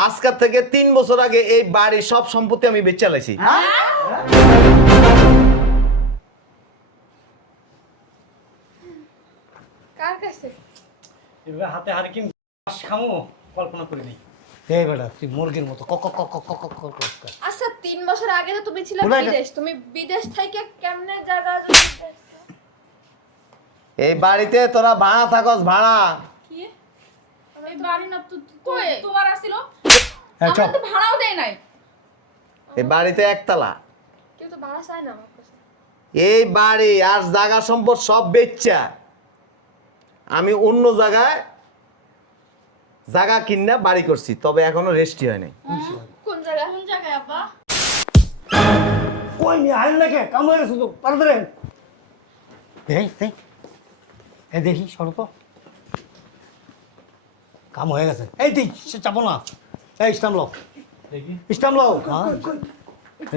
আজকের থেকে তিন বছর আগে এই বাড়ির সব সম্পত্তি আমি বেচে চালাইছি কার কাছে? এবার হাতে হারিকেন খামো কল্পনা করে নেই। এই বেটা তুই মুরগির মতো কক কক কক কক কক কক কক আচ্ছা তিন বছর আগে তো তুমি ছিলে বিদেশ। তুমি বিদেশ থেকে কেমনে জায়গা এই বাড়িতে তোরা ভাড়া থাকস ভাড়া। কি? এই বাড়ি না তো তো- তোমার আসিল? এই চল। তো ভাড়াও দেয় নাই। এই বাড়িতে একতলা। কেউ তো ভাড়া চায় না এই বাড়ি আর জায়গা সম্পদ সব বেচা। আমি অন্য জায়গায় জায়গা কিনা বাড়ি করছি তবে এখনও রেস্টি হয় নাই। কোন জায়গা কোন জায়গায় আব্বা কই নি আইন নাকি কাম হয়ে গেছে তো পারবে রে এই এই এই দেখি সরো তো। কাম হয়ে গেছে। এই তুই সে চাপো না। এই স্টাম লো দেখি। স্টাম লো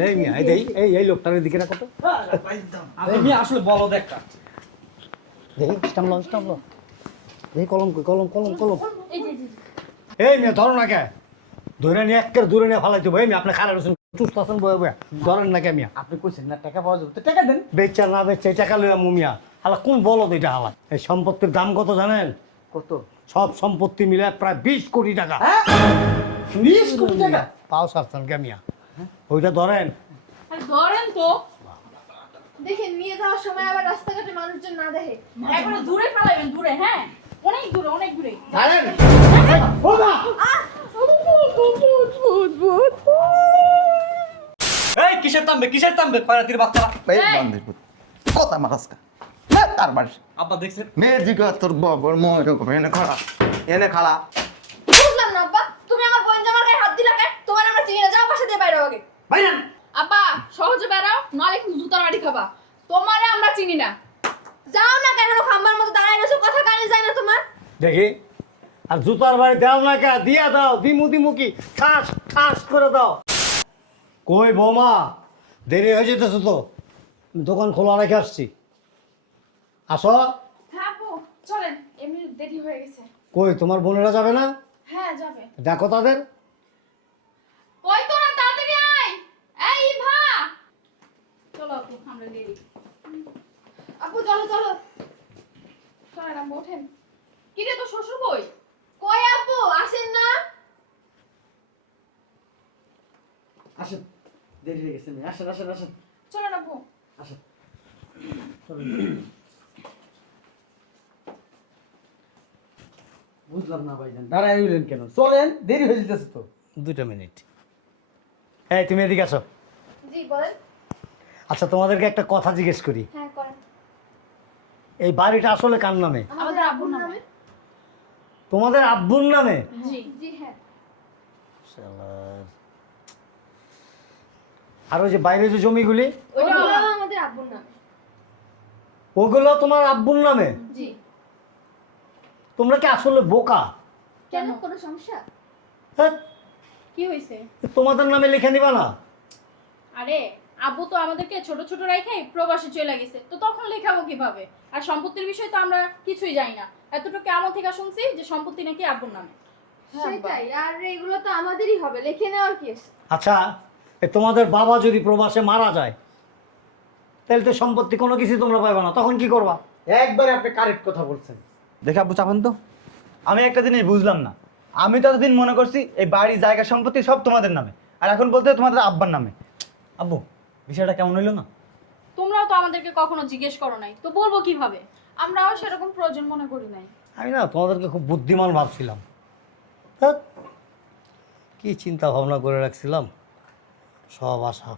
এই মিয়া এই দেই এই এই লোকটার দিকে রাখো তো। আমি আসলে বলো দেখা দেখি স্টাম লো স্টাম লো দেখি কলম কলম কলম কলম। এই মেয়ে ধরো না কে? ধরে নিয়ে একের দূরে নিয়ে ফালাই দেবো এই মেয়ে আপনি খারাপ রসুন চুস্ত আছেন বয়ে বয়ে। ধরেন না কে মিয়া? আপনি কইছেন না টাকা পাওয়া যাবে। তো টাকা দেন। বেচা না বেচা টাকা লইয়া মুমিয়া হালা কোন বলো এটা হালা? এই সম্পত্তির দাম কত জানেন? কত? সব সম্পত্তি মিলে প্রায় বিশ কোটি টাকা। বিশ কোটি টাকা পাও সারছেন কে মিয়া? ওইটা ধরেন। ধরেন তো। দেখে নিয়ে যাওয়ার সময় আবার রাস্তাঘাটে মানুষজন না দেখে। একবার দূরে ফেলাইবেন দূরে হ্যাঁ? অনেক দূরে অনেক দূরে। জানেন এই কিসের তামবে কিসের তামবে? পারাতির বাচ্চা? এই এই! বান্দির পুত। কথা মারাসকা তার বাড়ি। আব্বা দেখছেন মেয়ের দিকে তোর বাবার ময় রকম এনে খাড়া। এনে খাড়া বুঝলাম না আব্বা তুমি আমার বোন জামার গায়ে হাত দিলা কেন তোমার আমরা চিনি না যাও বাসা দিয়ে বাইরে আগে। ভাইরান আব্বা সহজে বেড়াও নলে কিন্তু জুতার বাড়ি খাবা। তোমারে আমরা চিনি না। যাও না কেন খাম্বার মতো দাঁড়ায় রয়েছো কথা কানে যায় না তোমার। দেখি আর জুতার বাড়ি দাও না কে? দিয়া দাও দিমু দিমু কি? ঠাস ঠাস করে দাও। কই বৌমা দেরি হয়ে যেতেছে তো। দোকান খোলা রেখে আসছি। আসো। হ্যাঁ আপু চলেন এমনি দেরি হয়ে গেছে। কই তোমার বোনেরা যাবে না? হ্যাঁ যাবে। দেখো তাদের কই তোরা তাড়াতাড়ি আয় এই ইভা আমরা আপু চলো চলো। চলেন আম্মু ওঠেন। কি তো শ্বশুর কই? কই আপু? আসেন না। আসেন। দেরি হয়ে গেছে আসেন আসেন আসেন। চলেন আপু। আসেন। বুঝলাম না ভাইজান হইলেন কেন? চলেন দেরি হয়ে যেতেছে তো। দুটো মিনিট। হ্যাঁ তুমি এদিকে আসো। জি বলেন। আচ্ছা তোমাদেরকে একটা কথা জিজ্ঞেস করি। হ্যাঁ এই বাড়িটা আসলে কার নামে? আমাদের আব্বুর নামে। তোমাদের আব্বুর নামে? জি। জি হ্যাঁ। আর ওই যে বাইরে যে জমিগুলি? আমাদের আব্বুর নামে। ওগুলো তোমার আব্বুর নামে? জি। তোমরা কি আসলে বোকা? কেন? কোনো সমস্যা? হ্যাঁ। কি হয়েছে তোমাদের নামে লিখে নিবা না। আরে আব্বু তো আমাদেরকে ছোট ছোট রাইখাই প্রবাসে চলে গেছে। তো তখন লেখাবো কীভাবে? আর সম্পত্তির বিষয় তো আমরা কিছুই জানি না। এতটুকু আমার থেকে শুনছি যে সম্পত্তি নাকি আব্বুর নামে। সেটাই আর এগুলো তো আমাদেরই হবে লিখে নেওয়ার কি আছে? আচ্ছা এ তোমাদের বাবা যদি প্রবাসে মারা যায় তাহলে তো সম্পত্তি কোনো কিছু তোমরা পাবে না। তখন কি করবা? একবারে আপনি কারেক্ট কথা বলছেন। দেখে আব্বু চাপেন তো। আমি একটা জিনিস বুঝলাম না। আমি তো এতদিন মনে করছি এই বাড়ি জায়গা সম্পত্তি সব তোমাদের নামে। আর এখন বলতে তোমাদের আব্বার নামে। আব্বু বিষয়টা কেমন হইল না? তোমরাও তো আমাদেরকে কখনো জিজ্ঞেস করো নাই তো বলব কীভাবে? আমরাও সেরকম প্রয়োজন মনে করি নাই। আমি না তোমাদেরকে খুব বুদ্ধিমান ভাবছিলাম। ধ্যাৎ, কি চিন্তা ভাবনা করে রাখছিলাম? সব আশা।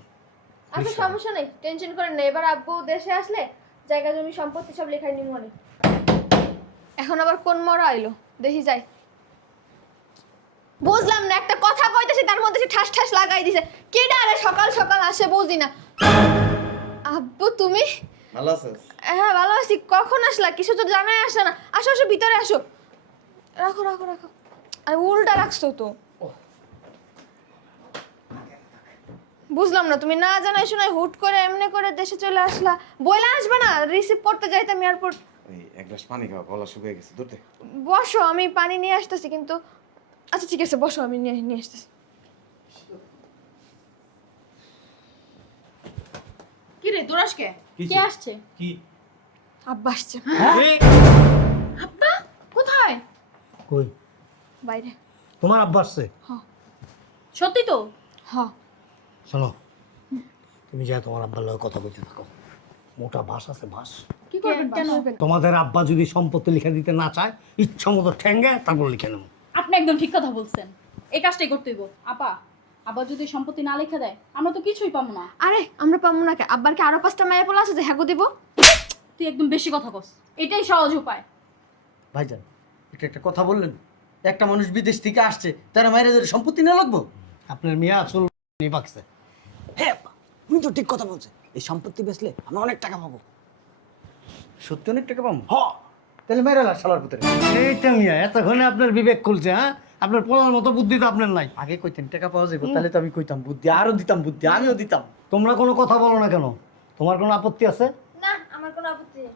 আচ্ছা সমস্যা নেই টেনশন করেন না। এবার আব্বু দেশে আসলে জায়গা জমি সম্পত্তি সব লেখাই নিব মনে এখন আবার কোন মরা আইলো? দেখি যাই। বুঝলাম না একটা কথা কইতেছি তার মধ্যে সে ঠাস ঠাস লাগাই দিছে। কেডা আরে সকাল সকাল আসে বুঝি না। আব্বু তুমি? ভালো আছিস? হ্যাঁ ভালো আছি। কখন আসলা? কিছু তো জানাই আসে না। আসো আসো ভিতরে আসো। রাখো রাখো রাখো। আর উল্টা রাখছো তো। বুঝলাম না তুমি না জানাই শোনাই হুট করে এমনি করে দেশে চলে আসলা। বইলা আসবে না? রিসিভ করতে যাইতাম এয়ারপোর্ট এই এক গ্লাস পানি খাওয়া গলা শুকিয়ে গেছে। দূরতে বসো আমি পানি নিয়ে আসতেছি কিন্তু আচ্ছা ঠিক আছে বসো আমি নিয়ে নিয়ে আসতেছি। কি রে তোরাস কে কে আসছে? কি? আব্বা আসছে। আব্বা কোথায়? কই? বাইরে। তোমার আব্বা আসছে? সত্যি তো? হ। শোনো তুমি যা তোমার আব্বার লগে কথা বলতে থাকো মোটা বাস আছে বাস কি করবেন কেন? তোমাদের আব্বা যদি সম্পত্তি লিখে দিতে না চায় ইচ্ছা মতো ঠেঙ্গে তারপর লিখে নেব। আপনি একদম ঠিক কথা বলছেন। এই কাজটাই করতে হইব। আপা আবার যদি সম্পত্তি না লেখা দেয় আমরা তো কিছুই পাবো না। আরে আমরা পাবো না কে? আব্বার কি আরও পাঁচটা মায়ের পোলা আছে যে হ্যাগো দিব? তুই একদম বেশি কথা কস। এটাই সহজ উপায়। ভাইজান এটা একটা কথা বললেন? একটা মানুষ বিদেশ থেকে আসছে তারা মায়ের সম্পত্তি না লাগবো? আপনার মিয়া আসল পাকছে। হ্যাঁ উনি তো ঠিক কথা বলছে। এই সম্পত্তি বেচলে আমরা অনেক টাকা পাবো। সত্যি অনেক টাকা পাবো? হ। তাহলে মেয়েরা সালার ভিতরে এইটা মিয়া এতক্ষণে আপনার বিবেক খুলছে হ্যাঁ? আপনার পোলার মতো বুদ্ধি তো আপনার নাই। আগে কইতেন টাকা পাওয়া যাবে তাহলে তো আমি কইতাম বুদ্ধি আরও দিতাম বুদ্ধি আমিও দিতাম। তোমরা কোনো কথা বলো না কেন? তোমার কোনো আপত্তি আছে? না আমার কোনো আপত্তি নেই।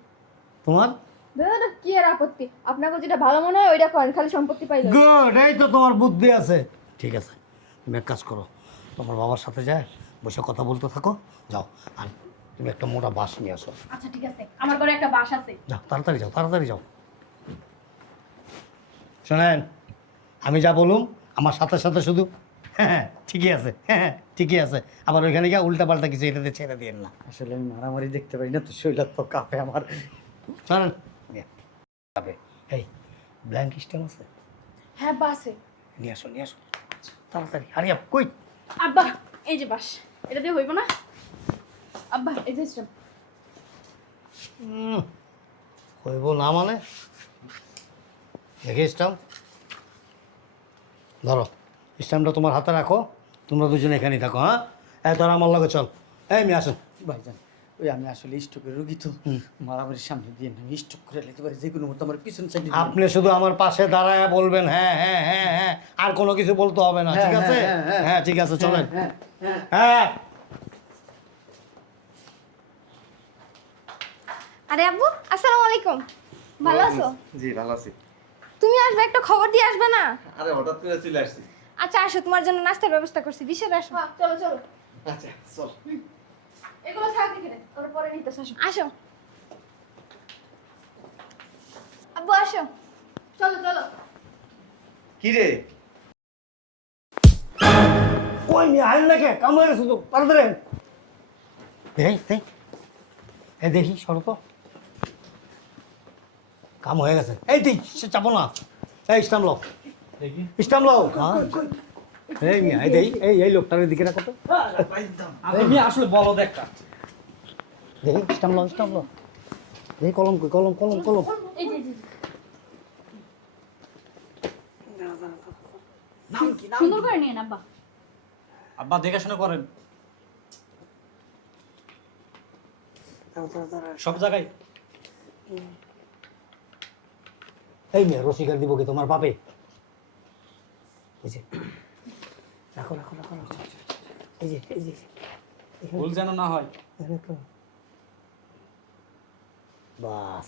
তোমার? দাদা কি আর আপত্তি? আপনাকে যেটা ভালো মনে হয় ওইটা করেন খালি সম্পত্তি পাইলে গুড এই তো তোমার বুদ্ধি আছে। ঠিক আছে তুমি এক কাজ করো তোমার বাবার সাথে যায় বসে কথা বলতে থাকো যাও। আর তুমি একটা মোটা বাস নিয়ে আসো। আচ্ছা ঠিক আছে। আমার ঘরে একটা বাস আছে। যাও তাড়াতাড়ি যাও তাড়াতাড়ি যাও। শোনেন আমি যা বলুম আমার সাথে সাথে শুধু হ্যাঁ হ্যাঁ ঠিকই আছে হ্যাঁ হ্যাঁ ঠিকই আছে। আবার ওইখানে গিয়ে উল্টা পাল্টা কিছু এটাতে ছেড়ে দিন না। আসলে আমি মারামারি দেখতে পারি না তো শৈলাত তো কাঁপে আমার। শোনেন যাবে। এই ব্ল্যাঙ্ক স্টেম আছে? হ্যাঁ বাসে নিয়ে আসো নিয়ে আসো। তাড়াতাড়ি হারিয়া কই? আব্বা এই যে বাস এটা দিয়ে হইব না? আব্বা এই যে। উম, না মানে? দেখে স্টাম্প ধরো স্টাম্পটা তোমার হাতে রাখো তোমরা দুজনে এখানেই থাকো হ্যাঁ? এই ধর আমার লগে চল। এই আমি আসুন ভাইজান ওই আমি আসলে স্ট্রোকের রোগী তো। মারামারির সামনে দিয়ে না স্ট্রোক করে নিতে পারি যে কোনো মুহূর্তে আমার পিছন সাইডে আপনি শুধু আমার পাশে দাঁড়ায় বলবেন হ্যাঁ হ্যাঁ হ্যাঁ হ্যাঁ আর কোনো কিছু বলতে হবে না হ্যাঁ, ঠিক আছে? হ্যাঁ, হ্যাঁ, হ্যাঁ। ঠিক আছে চলেন। হ্যাঁ হ্যাঁ হ্যাঁ আরে আব্বু আসসালামু আলাইকুম। ভালো আছো? জি ভালো আছি। তুমি আসবে একটা খবর দিয়ে আসবে না? আরে হঠাৎ করে চলে আসছি। আচ্ছা আসো তোমার জন্য নাস্তার ব্যবস্থা করছি বিশেষ আসো। চলো চলো। আচ্ছা চল। এগুলো থাক এখানে ওর পরে নিতে আসো। আসো। আব্বু আসো। চলো চলো। কি রে? ওই মেয়ে আইন নাকি কাম হয়ে গেছে তো তাড়াতাড়ি আইন। দেখি দেখ এই দেখি সরো তো। কাম হয়ে গেছে। এই তুই সে চাপো না। এই স্টাম লো স্টাম লো এই মেয়ে এই দেখি এই এই লোকটার দিকে রাখো তো। আমি আসলে বলো দেখা দেখি স্টাম লো স্টাম লো দেখি কলম কই কলম কলম কলম। সুন্দর করে নিয়ে আব্বা আব্বা দেখাশোনা করেন। সব জায়গায়। এই মেয়ে রসিকার দিব কি তোমার বাপে এই যে। রাখো রাখো রাখো রাখো। এই যে এই যে ভুল যেন না হয়। বাস।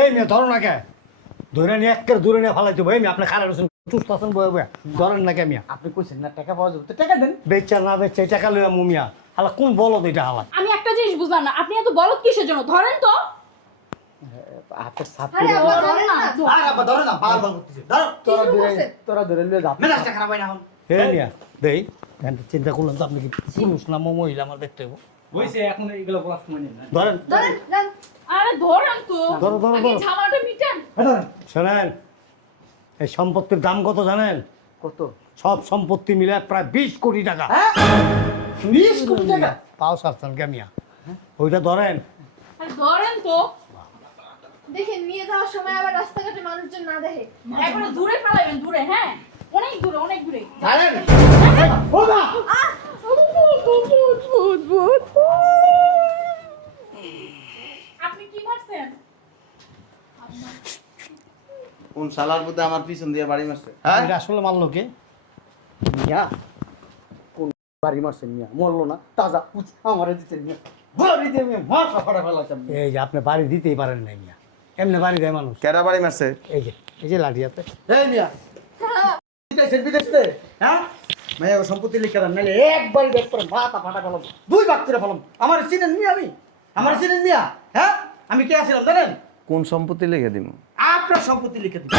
এই মেয়ে ধরো না কে? ধরে নিয়ে একের দূরে নিয়ে ফালাই দেবো। এই মেয়ে আপনি খারাপ রসুন চুস্ত আছেন বয়ে বয়ে। ধরেন না কে মিয়া? আপনি কইছেন না টাকা পাওয়া যাবে। তো টাকা দেন। বেচা না বেচা টাকা লইয়া মুমিয়া। হালা কোন বলো এটা হালা? আমি একটা জিনিস বুঝলাম না আপনি এত বলদ কিসের জন্য? ধরেন তো। হাতের সাপ ধরো না। বারবার করতেছে। ধরো। তোরা ধরে তোরা ধরে লিয়ে যা মেজাজটা খারাপ হয় না এখন। এই মিয়া দেই। ধ্যানটা চিন্তা করলাম তো আপনি কি পুরুষ না মহিলা আমার দেখতে হব। হয়েছে এখন এইগুলো বলার সময় নেই না। ধরেন ধরেন। আরে ধরেন তো। ধরো ধরো ধরো। মিটান। শোনেন এই সম্পত্তির দাম কত জানেন? কত? সব সম্পত্তি মিলে প্রায় বিশ কোটি টাকা। বিশ কোটি টাকা? পাও সারছেন কে মিয়া? ওইটা ধরেন। ধরেন তো। দেখেন নিয়ে যাওয়ার সময় আবার রাস্তাঘাটে মানুষজন না দেখে। একবারে দূরে ফেলাইবেন দূরে হ্যাঁ? অনেক দূরে অনেক দূরে। জানেন আপনি কি মারছেন কোন শালার আমার পিছন দিয়ে বাড়ি মারছে? হ্যাঁ? আসলে মারলো কে? মিয়া। কোন বাড়ি মারছেন মিয়া? মরলো না তাজা উচ, আমারে দিতেন মিয়া। বাড়ি দিয়ে মিয়া মাথা ফাটা ফেলাতাম এই যে আপনি বাড়ি দিতেই পারেন না মিয়া। এমনি বাড়ি দেয় মানুষ। কেডা বাড়ি মারছে? এই যে এই যে লাঠি হাতে। এই মিয়া। বিদেশে বিদেশে। হ্যাঁ? মায়া সম্পত্তি লিখে দেন নাহলে একবার বের করে মাথা ফাটা ফেলাম দুই ভাগ করে ফেলাম আমার চিনেন মিয়া আমি। আমার চিনেন মিয়া। হ্যাঁ? আমি কে আছিলাম জানেন? কোন সম্পত্তি লিখে দিব আপনার সম্পত্তি লিখে দিন।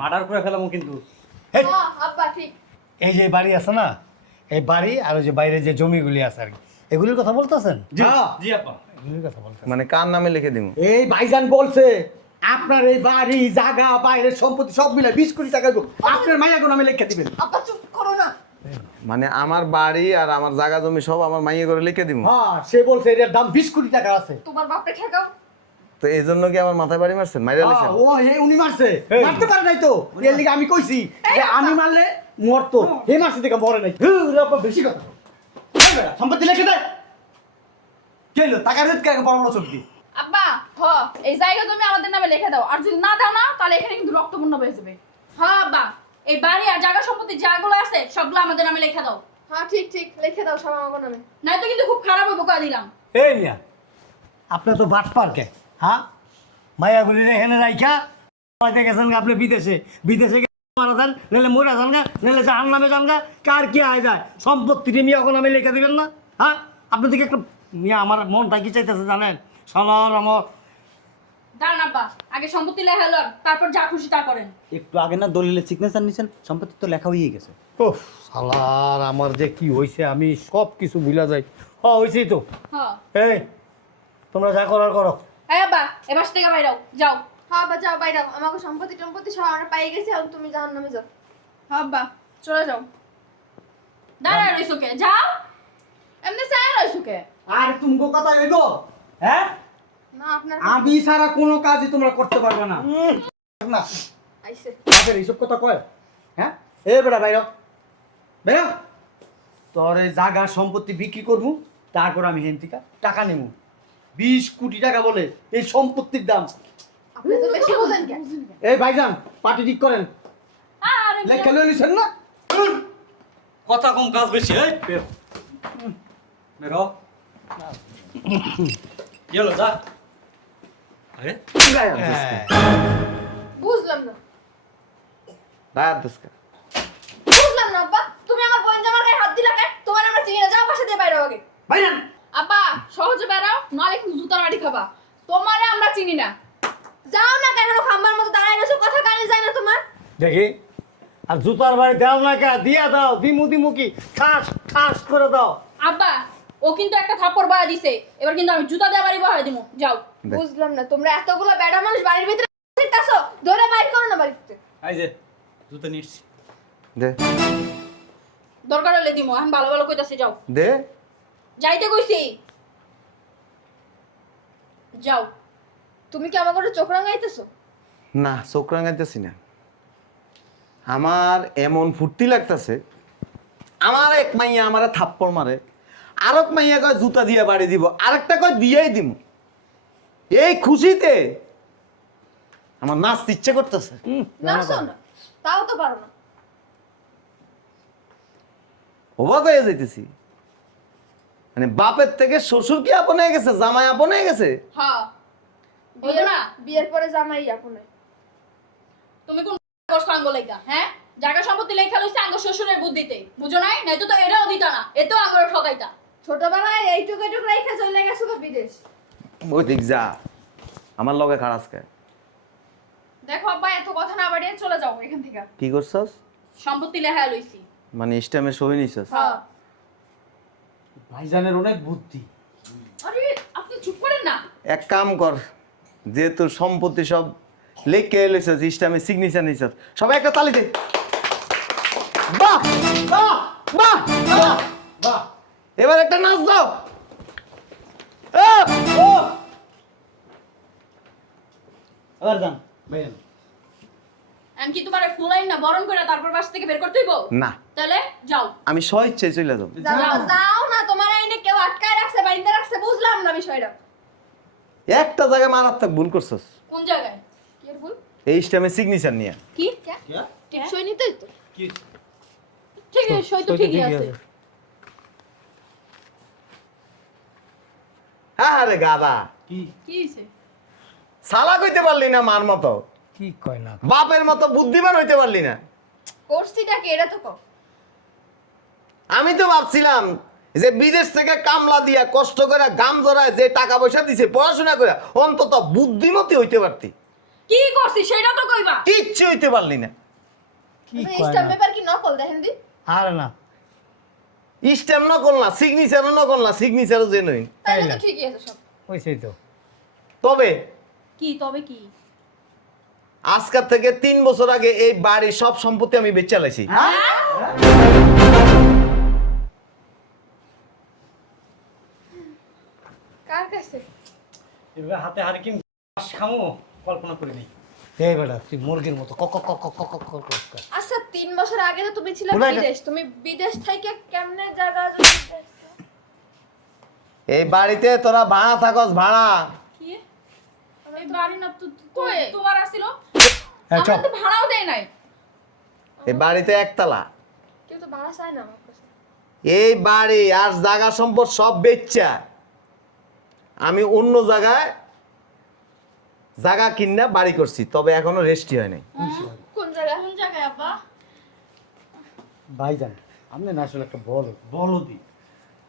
মার্ডার করে ফেলামো কিন্তু। এই, হ্যাঁ আব্বা ঠিক। এই যে বাড়ি আছে না এই বাড়ি আর ওই যে বাইরে যে জমিগুলি আছে আর কি এগুলির কথা বলতেছেন? জি। হ্যাঁ। জি আপা এগুলির কথা বলতেছেন মানে কার নামে লিখে দিব এই ভাইজান বলছে আপনার এই বাড়ি জায়গা বাইরের সম্পত্তি সব মিলে বিশ কোটি টাকা দিব। আপনার মায়া কোন আমি লিখে দিবেন। আব্বা চুপ করো না। মানে আমার বাড়ি আর আমার জায়গা জমি সব আমার মাইয়ে করে লিখে দিব হ্যাঁ সে বলছে এটার দাম বিশ কোটি টাকা আছে। তোমার বাপরে ঠেকাও তো এই জন্য কি আমার মাথায় বাড়ি মারছেন? মাইরা হ্যাঁ, ও হে উনি মারছে। মারতে পারে নাই তো? এর লিগে আমি কইছি যে আমি মারলে মরতো। হে মারছে থেকে মরে নাই। হু, রে বাবা, বেশি কথা। সম্পত্তি লিখে দে। কে এলো টাকা রেট কে বড় বড় চলবি? আব্বা হ এই জায়গা তুমি আমাদের নামে লিখে দাও। আর যদি না দাও না তাহলে এখানে কিন্তু রক্তপূর্ণ হয়ে যাবে। হ্যাঁ আব্বা এই বাড়ি আর জায়গা সম্পত্তি যাগুলো আছে সবগুলো আমাদের নামে লিখে দাও। হ্যাঁ ঠিক ঠিক লিখে দাও সব আমার নামে। নয়তো কিন্তু খুব খারাপ হবে বোকা দিলাম। এই মিয়া আপনি তো বাট পার্কে হ্যাঁ? মায়াগুলি এখানে রাইখা। হয়তো গেছেন আপনি বিদেশে। বিদেশে গিয়ে মারা যান নাহলে মরা যান গা নাহলে জাহান নামে যান গা। কার কি আয় যায়? সম্পত্তি মিয়া এখন আমি লিখে দিবেন না? হ্যাঁ? আপনি দিকে একটু মিয়া আমার মনটা কি চাইতেছে জানেন? সোনার আমার দাঁড়ান আব্বা আগে সম্পত্তি লেখা লন তারপর যা খুশি তা করেন। একটু আগে না দলিলে সিগনেচার নিছেন সম্পত্তি তো লেখা হয়ে গেছে। ও সালার আমার যে কি হয়েছে আমি সব কিছু ভুলা যাই। হ হয়েছেই তো। হ্যাঁ এই তোমরা যা করার করো। এই আব্বা এবার থেকে বাইরাও যাও। হ্যাঁ আব্বা যাও বাইরে আমাকে সম্পত্তি টম্পত্তি সব আমরা পাই গেছি এখন তুমি জাহান নামে যাও। হ্যাঁ আব্বা চলে যাও। দাঁড়ায় রইছো কে? যাও। এমনি চায় রইছো কে? আর তুমি কথা হইব হ্যাঁ? না আপনার আমি ছাড়া কোনো কাজই তোমরা করতে পারবে না। না। আইসে। বাপের এইসব কথা কয় হ্যাঁ? এ বেটা বাইর বেরা তোর এই জায়গা সম্পত্তি বিক্রি করব তারপর আমি হেন থেকে টাকা নেব। বিশ কোটি টাকা বলে এই সম্পত্তির দাম। আপনি তো বেশি বোঝেন কেন এই ভাইজান পার্টি ঠিক করেন। আরে লেখা লই নিছেন না কথা কম কাজ বেশি এই বের বেরো গেলো যা আরে বুঝলাম না রাত দশকা বুঝলাম না আব্বা তুমি আমার বোন জামার গায়ে হাত দিলা কেন তোমার আমরা চিনি না যাও বাসা দিয়ে বাইরে আগে ভাইজান আব্বা সহজে বেরাও নাহলে কিন্তু জুতার বাড়ি খাবা তোমারে আমরা চিনি না যাও না কেন খাম্বার মতো দাঁড়ায় রয়েছো কথা কানে যায় না তোমার দেখি আর জুতার বাড়ি দাও না কা দিয়া দাও দিমু দিমু কি ঠাস ঠাস করে দাও আব্বা ও কিন্তু একটা থাপ্পড় বায়া দিছে। এবার কিন্তু আমি জুতা দেওয়া বাড়ি বহাই দিমু। যাও। বুঝলাম না তোমরা এতগুলো বেড়া মানুষ বাড়ির ভিতরে আসো ধরে বাইর করো না বাড়িতে এই যে জুতো নিয়ে দে। দরকার হলে দিমু আমি ভালো ভালো কইতাছি যাও। দে। যাইতে কইছি। যাও। তুমি কি আমার করে চোখ রাঙাইতেছো? না চোখ রাঙাইতেছি না। আমার এমন ফুর্তি লাগতেছে আমার এক মাইয়া আমার থাপ্পড় মারে। আরেক মাইয়া কয় জুতা দিয়ে বাড়ি দিব। আরেকটা কয় দিয়েই দিব এই খুশিতে আমার নাচতে ইচ্ছে করতেছে। তাও তো পারো না। অবাক হয়ে যাইতেছি। মানে বাপের থেকে শ্বশুর কি আপন হয়ে গেছে জামাই আপন হয়ে গেছে? হ্যাঁ। বিয়ের না? বিয়ের পরে জামাই আপনে তুমি কোন করছ আঙ্গ লেখা হ্যাঁ? জায়গা সম্পত্তি লেখা লইছে আঙ্গ শ্বশুরের বুদ্ধিতে। বুঝো নাই? নাই তো তো এটাও দিতা না এতেও আঙ্গরে ঠকাইতা। ছোটবেলায় এইটুকু এইটুকু রেখে চলে গেছো তো বিদেশ। ওই দিক যা আমার লগে খারাজকে দেখো আব্বা এত কথা না বাড়িয়ে চলে যাও এখান থেকে। কি করছস? সম্পত্তি লেখা লইছি। মানে ইস্টামে সই নিছস? হ্যাঁ। ভাইজানের অনেক বুদ্ধি। আরে আপনি চুপ করেন না। এক কাম কর যেহেতু সম্পত্তি সব লেখকে এলেছিস ইস্টামে সিগনেচার নিছস সবাই একটা তালি দে। বাহ বাহ বাহ বাহ। এবার একটা নাচ দাও! আবার আমি কি তোমার ফুলাই না বরণ করে তারপর বাস থেকে বের করতেই বল না। তাহলে যাও। আমি স্বইচ্ছায় চলে যাব। যাও যাও। না তোমার আইনে কেউ আটকায় রাখছে রাখছে বুঝলাম না বিষয়টা। একটা জায়গায় মারাত্মক ভুল করছস। কোন জায়গায়? কি ভুল? এই সিগনেচার নিয়ে। কি? সই নিতেই তো। ঠিক আছে সই তো ঠিকই আছে। হ্যাঁ রে গাদা কি কি সালা কইতে পারলি না মার মতো। কি কয় না? বাপের মতো বুদ্ধিমান হইতে পারলি না। করছিটা কি? এটা তো কম আমি তো ভাবছিলাম যে বিদেশ থেকে কামলা দিয়া কষ্ট করে গাম জড়ায় যে টাকা পয়সা দিছে পড়াশোনা করে অন্তত বুদ্ধিমতী হইতে পারতি। কি করছি সেটা তো কইবা। কিচ্ছু হইতে পারলি না। কি কয় না? কি নকল? দেখেন দি। আরে না। স্ট্যাম্প নকল না সিগনেচারও নকল না সিগনেচারও নই তাইলে তাইলে। ঠিকই আছে সব। ওইসেই তো। তবে কি তবে কি? আজকাল থেকে তিন বছর আগে এই বাড়ির সব সম্পত্তি আমি বেচে চালাইছি কার কাছে? হাতে হার কিন খামো কল্পনা করি নাই এই বেটা তুই মুরগির মতো কক কক কক কক কক কক আচ্ছা তিন বছর আগে তো তুমি ছিলে বিদেশ। তুমি বিদেশ থেকে কেমনে জায়গা এই বাড়িতে তোরা ভাড়া থাকস ভাড়া। কি? এই বাড়ি না তো কই? তোমার আমরা তো ভাড়াও দেই নাই। এই বাড়িতে একতলা। কেউ তো ভাড়া চায় না এই বাড়ি আর জায়গা সম্পদ সব বেচা। আমি অন্য জায়গায় জায়গা কিনা বাড়ি করছি তবে এখনও রেস্টি হয় নাই। কোন জায়গা? কোন জায়গায় আব্বা? ভাইজান আপনি না আসলে একটা বল বলো দি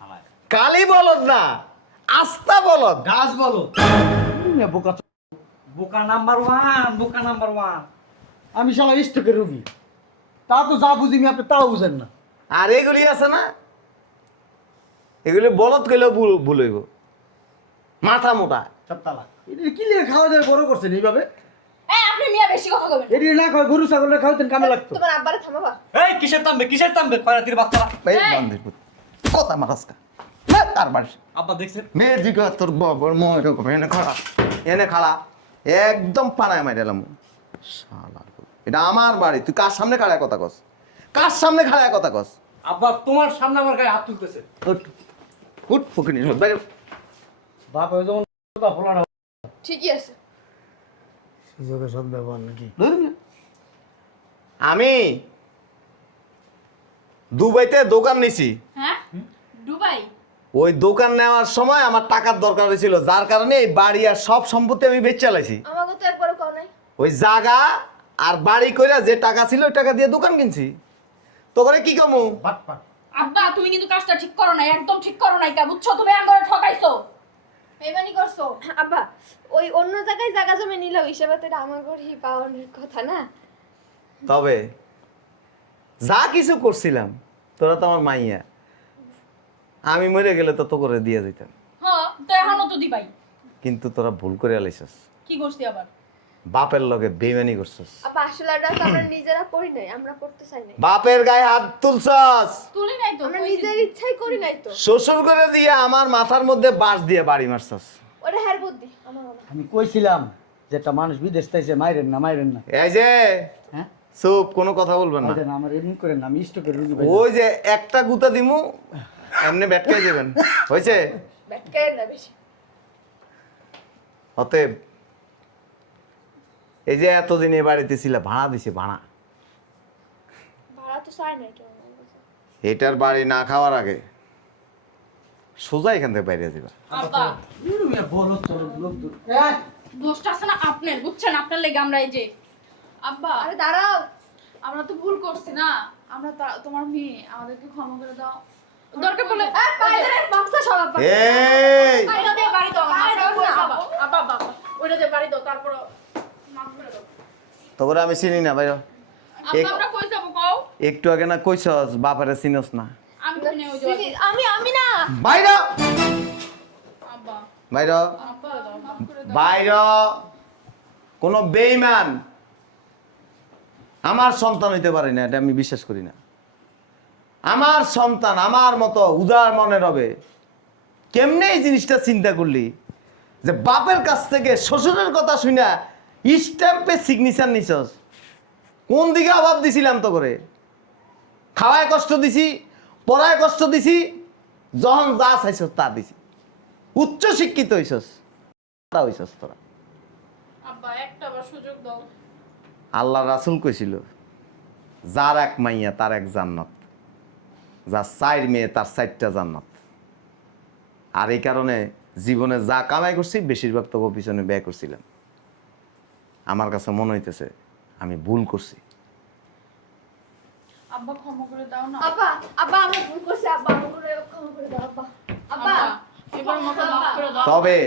আমার। কালি বলদ না আস্তা বলদ। গাছ বলো না বোকা বোকা নাম্বার ওয়ান বোকা নাম্বার ওয়ান। আমি শালা স্টকের রুগী। তা তো যা বুঝি আমি আপনি তাও বুঝেন না। আর এগুলি আছে না? এগুলি বলদ কইলেও ভুল ভুল হইব। মাথা মোটা। সব তালা এটা কি লিয়ে খাওয়া দাওয়া বড় করছেন এইভাবে এই আপনি মিয়া বেশি কথা কইবেন এটি না খাওয়া গরু ছাগলের খাওয়াতেন কামে লাগতো তোমার আব্বারে থামাবা এই কিসের তামবে কিসের তামবে খয়রাতির বাচ্চা এই এই! বান্দির পুত। কথা মারাসকা তার বাড়ি আব্বা দেখছেন মেয়ে দিকে তোর বাবার এনে খাড়া এনে খাড়া একদম পানায় মাইরালাম শালা এটা আমার বাড়ি তুই কার সামনে খাড়ায় কথা কস কার সামনে খাড়ায় কথা কস আব্বা তোমার সামনে আমার গায়ে হাত তুলতেছে উঠ উঠ বাইরে বাপ হয়ে ঠিকই আছে। সুযোগের সদ ব্যবহার নাকি? আমি দুবাইতে দোকান নিছি। হ্যাঁ? দুবাই? ওই দোকান নেওয়ার সময় আমার টাকার দরকার হয়েছিল যার কারণে এই বাড়ি আর সব সম্পত্তি আমি বেচ চালাইছি। আমাকে তো একবারও কও নাই। ওই জায়গা আর বাড়ি কইরা যে টাকা ছিল ওই টাকা দিয়ে দোকান কিনছি। তো করে কি কমু? আব্বা তুমি কিন্তু কাজটা ঠিক করো না একদম ঠিক করো না কা বুঝছ? তুমি আঙ্গরে ঠকাইছো। বেমানি করছ? আব্বা ওই অন্য জায়গায় জায়গা জমি নিল হিসেবে তো এটা আমার ঘরই পাওয়ার কথা না? তবে যা কিছু করছিলাম তোরা তো আমার মাইয়া। আমি মরে গেলে তো তো করে দিয়ে দিতাম। হ্যাঁ তো এখনও তো দিবাই। কিন্তু তোরা ভুল করে আলাইছস কি করছিস আবার? বাপের লগে বেইমানি করছস। আব্বা আসলে এটা তো আমরা নিজেরা করি নাই আমরা করতে চাই নাই। বাপের গায়ে হাত তুলছস। তুলি নাই তো আমরা নিজের ইচ্ছাই করি নাই তো। শ্বশুর করে দিয়ে আমার মাথার মধ্যে বাঁশ দিয়ে বাড়ি মারছস। ওটা হ্যার বুদ্ধি আমার আমি কইছিলাম যে একটা মানুষ বিদেশ তাইছে মাইরেন না মাইরেন না। এই যে হ্যাঁ? চুপ কোনো কথা বলবেন না। আমার এমনি করেন না আমি রুগী ভাই ওই যে একটা গুতা দিমু এমনি ব্যাটকাই যাবেন হয়েছে ব্যাটকায় না বেশি। অতএব এই যে এতদিন এ বাড়িতে ছিল ভাড়া দিছে ভাড়া। এটার বাড়ি না খাওয়ার আগে সোজা এখান থেকে বাইরে যাবা দোষটা আছে না আপনার বুঝছেন? আপনার লেগে আমরা এই যে আব্বা। আরে দাঁড়াও। আমরা তো ভুল করছি না। আমরা তোমার মেয়ে আমাদেরকে ক্ষমা করে দাও। দরকার পড়লে দিয়ে বাড়ি দাও। আব্বা ওইটা দিয়ে বাড়ি দাও তারপর তোর আমি চিনি না কও? একটু আগে না কইছস বাপারে চিনস না। আমি তো নেই ওই যে আমি আমি না। বাইর বাইর কোন বেইমান আমার সন্তান হইতে পারে না এটা আমি বিশ্বাস করি না। আমার সন্তান আমার মতো উদার মনের হবে। কেমনে এই জিনিসটা চিন্তা করলি? যে বাপের কাছ থেকে শ্বশুরের কথা শুনা স্ট্যাম্পে সিগনেচার নিছস। কোন দিকে অভাব দিছিলাম তো করে? খাওয়ায় কষ্ট দিছি পড়ায় কষ্ট দিছি যখন যা চাইছ তা দিছি। উচ্চ শিক্ষিত হইছস তা হইছস তোরা। আল্লাহ রাসুল কইছিল যার এক মাইয়া তার এক জান্নাত। যার চার মেয়ে তার চারটা জান্নাত। আর এই কারণে জীবনে যা কামাই করছি বেশিরভাগ তোকে পিছনে ব্যয় করছিলাম। আমার কাছে মনে হইতেছে আমি ভুল করছি। আব্বা ক্ষমা করে দাও না। আব্বা আব্বা আমরা ভুল করছি আব্বা আমাকে ক্ষমা করে দাও আব্বা। আব্বা আব্বা এবার মতো মাফ করে দাও। তবে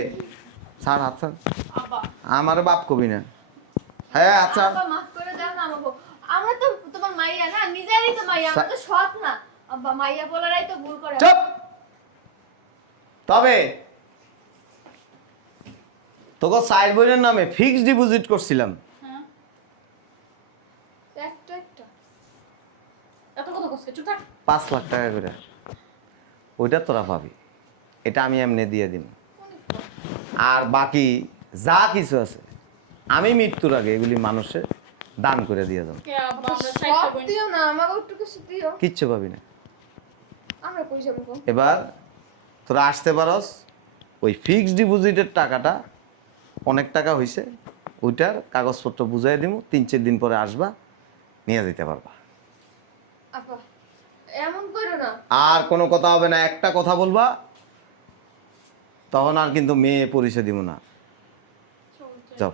স্যার আচ্ছা আব্বা। আমার বাপ কবি না। হ্যাঁ আচ্ছা আব্বা মাফ করে দাও না আমাকে। আমরা তো তোমার মাইয়া না নিজেরই তো মাইয়া আমরা তো সৎ না। আব্বা মাইয়া বলারাই তো ভুল করে। চুপ! তবে তোকে সাইড বইয়ের নামে ফিক্সড ডিপোজিট করছিলাম। হ্যাঁ। পাঁচ লাখ টাকা করে। ওইটা তোরা পাবি। এটা আমি এমনি দিয়ে দিন আর বাকি যা কিছু আছে আমি মৃত্যুর আগে এগুলি মানুষের দান করে দিয়ে দিও কিচ্ছু পাবি না? এবার তোরা আসতে পারস ওই ফিক্সড ডিপোজিটের টাকাটা অনেক টাকা হয়েছে ওইটার কাগজপত্র বুঝাই দিব তিন চার দিন পরে আসবা নিয়ে যেতে পারবা। আব্বা এমন করো না। আর কোনো কথা হবে না একটা কথা বলবা তখন আর কিন্তু মেয়ে পরিচয় দিব না। যাও।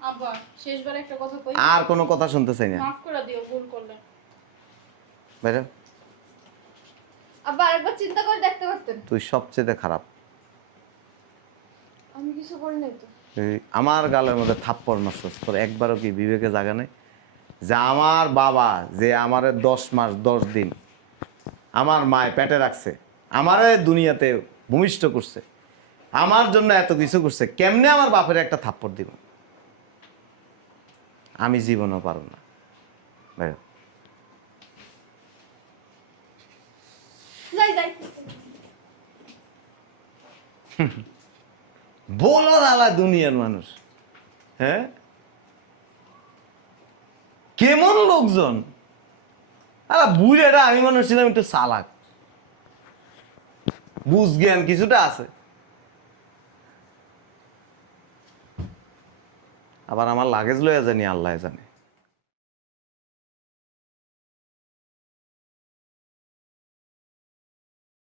আব্বা শেষবার একটা কথা কই। আর কোনো কথা শুনতে চাই না। মাফ করে দিও ভুল করলে। বাইরে। আব্বা আরেকবার চিন্তা করে দেখতে পারতেন। তুই সবচেয়ে খারাপ। আমি কিছু করি নাই তো। আমার গালের মধ্যে থাপ্পড় মারছিস তোর একবারও কি বিবেকে জাগা নেই? যে আমার বাবা যে আমারে দশ মাস দশ দিন আমার মায় পেটে রাখছে আমারে দুনিয়াতে ভূমিষ্ঠ করছে আমার জন্য এত কিছু করছে কেমনে আমার বাপের একটা থাপ্পড় দিব? আমি জীবনও পারব না। যাই যাই। বলো দাদা দুনিয়ার মানুষ। হ্যাঁ? কেমন লোকজন? আরে এটা আমি মানুষ ছিলাম একটু চালাক। বুঝ জ্ঞান কিছুটা আছে। আবার আমার লাগেজ লয়ে জানি, আল্লাহ জানে।